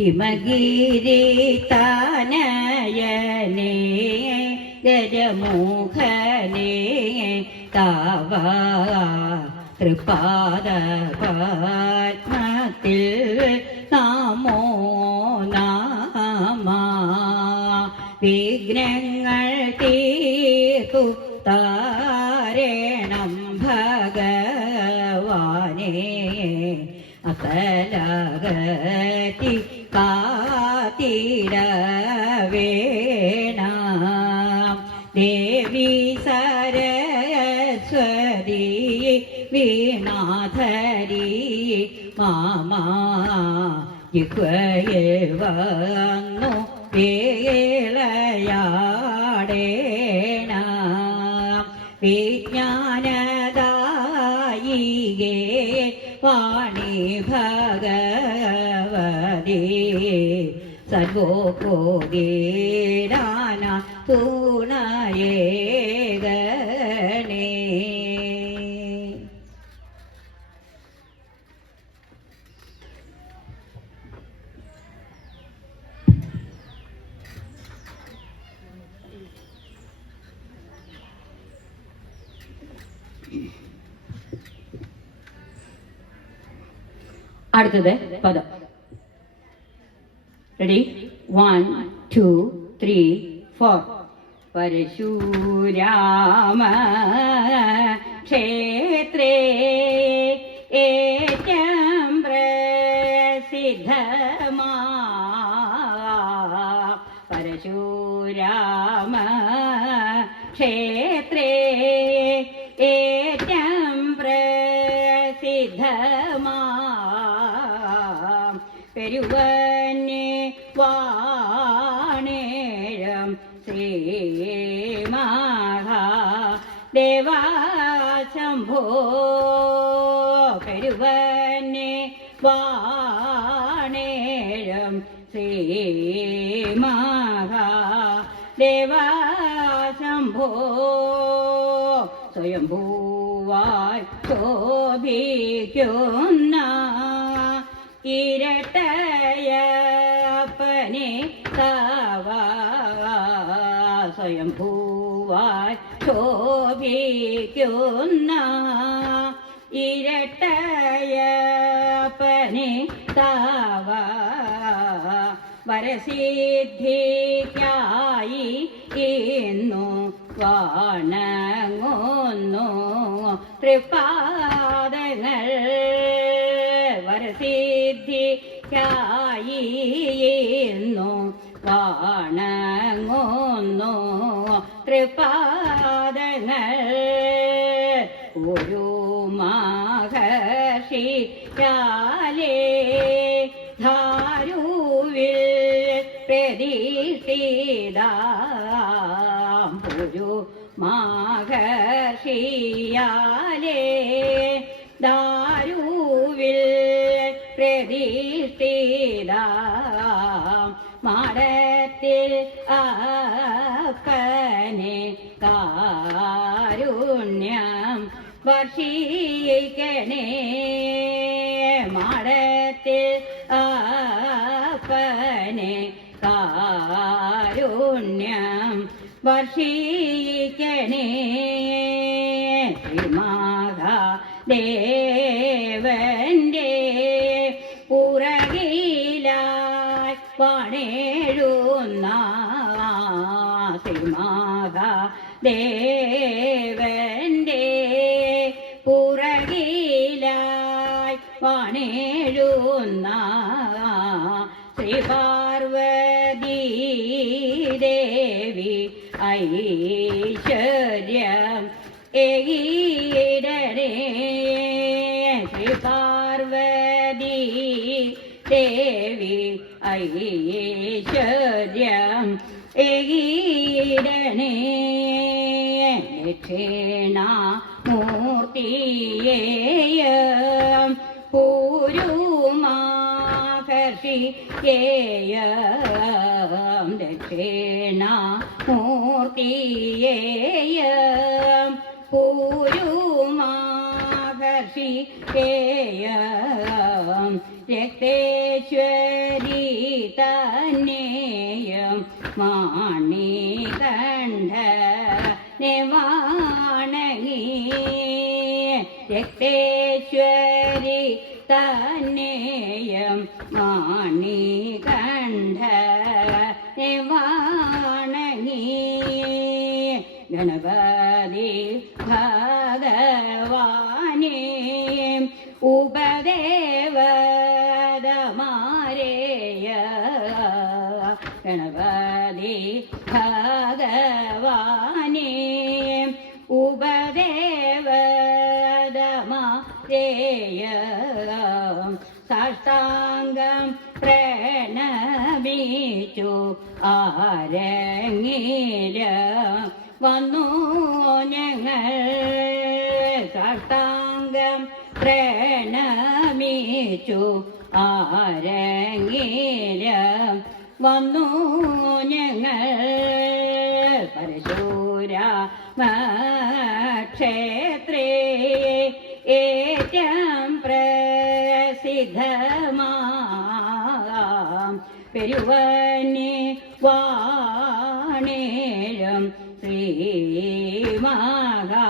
ഹിമഗിരി താനയനേ ഗജമുഖനേ താവ തൃപാദ പത്മത്തിൽ നാമോ നാമ. വിഘ്നങ്ങൾ തീർത്തു താരേണം ഭഗവാനേ അകലകത്തി കാത്തിടവേണ. ദേവി സരസ്വരി വീണാധരി മാമാ ജിഹ്വയിൽ വന്നു വേളയാടേണ. വിജ്ഞാനദായികേ വാണി സർവോപോഗീരാന തുണയേ ഗണേ അടുത്തത് പദം. Ready one two three four Parashurama ക്ഷേത്രേ ഏറ്റം പ്രസിദ്ധമാ. പരശുരാമ ക്ഷേത്രേ ഏറ്റം പ്രസിദ്ധമാ വാണേഴം ശ്രീമഹാ ദേവാശംഭോ സ്വയംഭൂവായി ശോഭിക്കുന്ന ഇരട്ടയപ്പനെ തവാ. സ്വയംഭൂവായി ശോഭിക്കുന്ന ഇരട്ടയപ്പനെ തവ വരസിദ്ധിക്കായി ഇന്നു വാണങ്ങുന്നു. തൃപ്പാദങ്ങൾ വരസിദ്ധിക്കായി ഇന്നു വാണങ്ങുന്നു. തൃപ്പാദങ്ങൾ ഒരു പ്രതിഷ്ഠിതാം ഒരു മഹർഷിയാലേ. ദാരുവിൽ പ്രതിഷ്ഠിതാം മഠത്തിൽ അപ്പനെ കാരുണ്യം വർഷിക്കണേ. മഠത്തിൽ അപ്പനെ കാരുണ്യം വർഷിക്കണേ ദേവന്റെ പുറകിലായി പണേഴുന്ന സിംഹ ദേവന്റെ പുറകിലായി പണേഴുന്ന ശ്രീ പാർവതി ദേവി ഐശ്വര്യം ഏകീടണേ ദക്ഷിണ മൂർത്തിയേയം പൂരുമാകർഷിയേയം ദക്ഷിണ മൂർത്തിയേയം പൂരുമാകർഷിയേയം രക്തേശ്വരി തന്നെയം മാണി കണ്ഠ നിവാണങ്ങി രക്തേശ്വരി തന്നെയം മാണി കണ്ഠ നിവാണങ്ങി ഗണപതി ഭഗവാനേ ഗണപതി ഭഗവാനേ ഉപദേവതമാരേയ സാഷ്ടാംഗം പ്രണമിച്ചു. ആരങ്ങില വന്നു ഞങ്ങൾ സാഷ്ടാംഗം പ്രണമിച്ചു. ആരങ്ങില വന്നു ഞങ്ങൾ പരശുരാമ ക്ഷേത്രേ ഏറ്റം പ്രസിദ്ധമാം. പെരുവനെ ദേവ ശ്രീമഹാ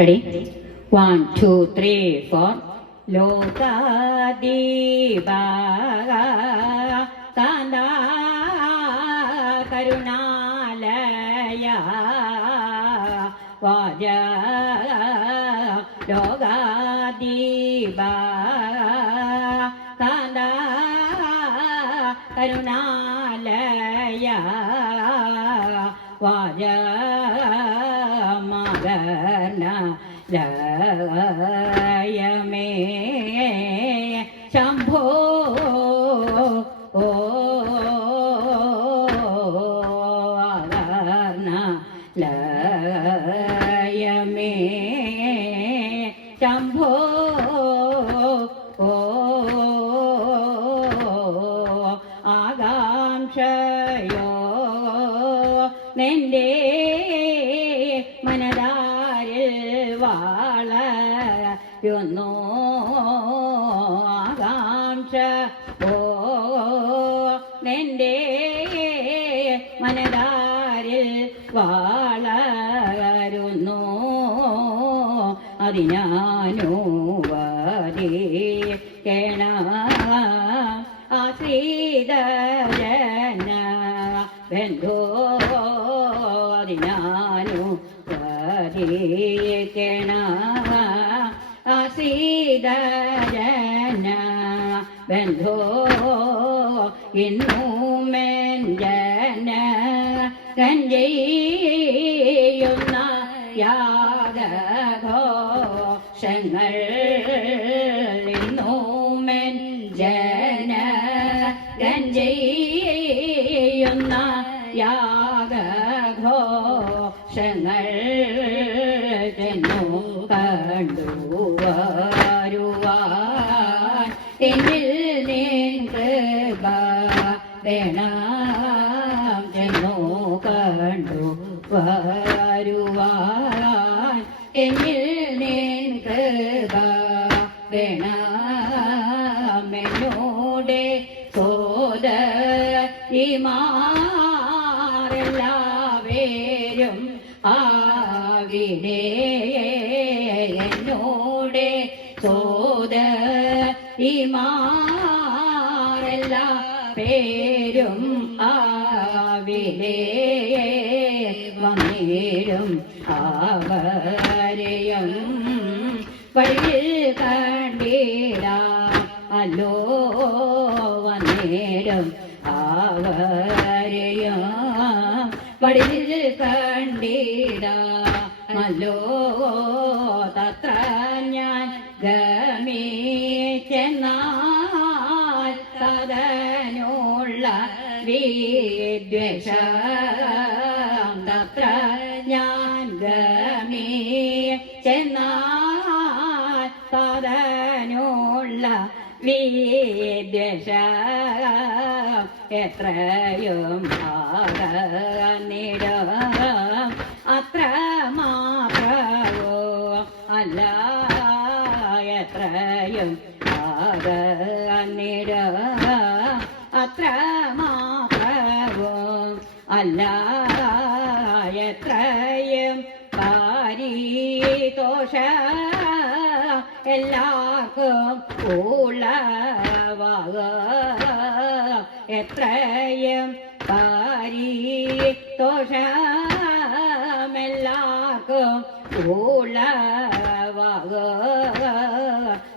ദേവശംഭോ Ready? One, two, three, four. ലോകാദീപാ kantha Karunalaya വാജ ലോകാദീപാ kantha Karunalaya വാജ മകർണ ലയമേ ശംഭോ ശംഭോ ആകാംക്ഷയോ നിന്റെ ഓ നിന്റെ മനതാരിൽ വാളരുന്നു. അതിനാനുവദിക്കണ ആശ്രിതജന ബന്ധോ അതിനാനു വദിക്കണ ആശ്രിതജന ബന്ധോ ഇന്നുമെൻ ജന കഞ്ചെയ്യുന്ന യാഗഘോഷങ്ങൾ ഇന്നുമെൻ ജന ഗഞ്ചെയ്യുന്ന യാഗഘോഷങ്ങൾ വരുവാൻ എന്നിൽ നിൻ കൃപ വേണമെന്നോടെ സോദരിമാരെല്ലാവരും ആവിടെ എന്നോടെ സോദരിമാരെല്ലാ പേരും ആവിലേ വന്നേരും ആവരെയും വഴിയിൽ കണ്ടീര അല്ലോ വന്നേരും ആവരെയും വഴിയിൽ കണ്ടീര അല്ലോ തത്ര ഞാൻ ഗമിച്ചെന്നാൽ തതനുള്ള വിദ്വേഷം ഞാൻ എത്രയും ആകന്നിടം. അത്ര മാത്രവോ അല്ല എത്രയും ആകന്നിടം. അത്ര മാത്രവോ അല്ല എത്രയും പാരിതോഷ എല്ലാവർക്കും ഉള്ളവാക. എത്രയും പാരിതോഷമെല്ലാവർക്കും ഉള്ളവാക.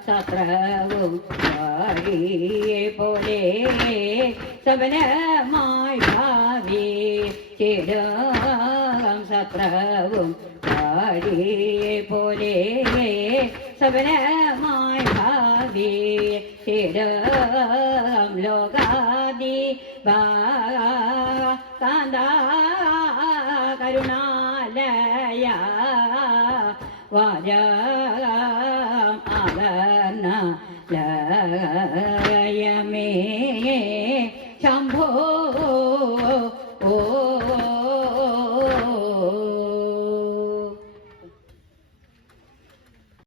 സത്രവും പാരിയെ പോലെ സബലമായി ഭാവി ചിരം സത്രവും പാടിയെ പോലെ. സബലമായി ഭാവി ചിരം ലോകാദി കാന്ത കരുണാലയ വാജം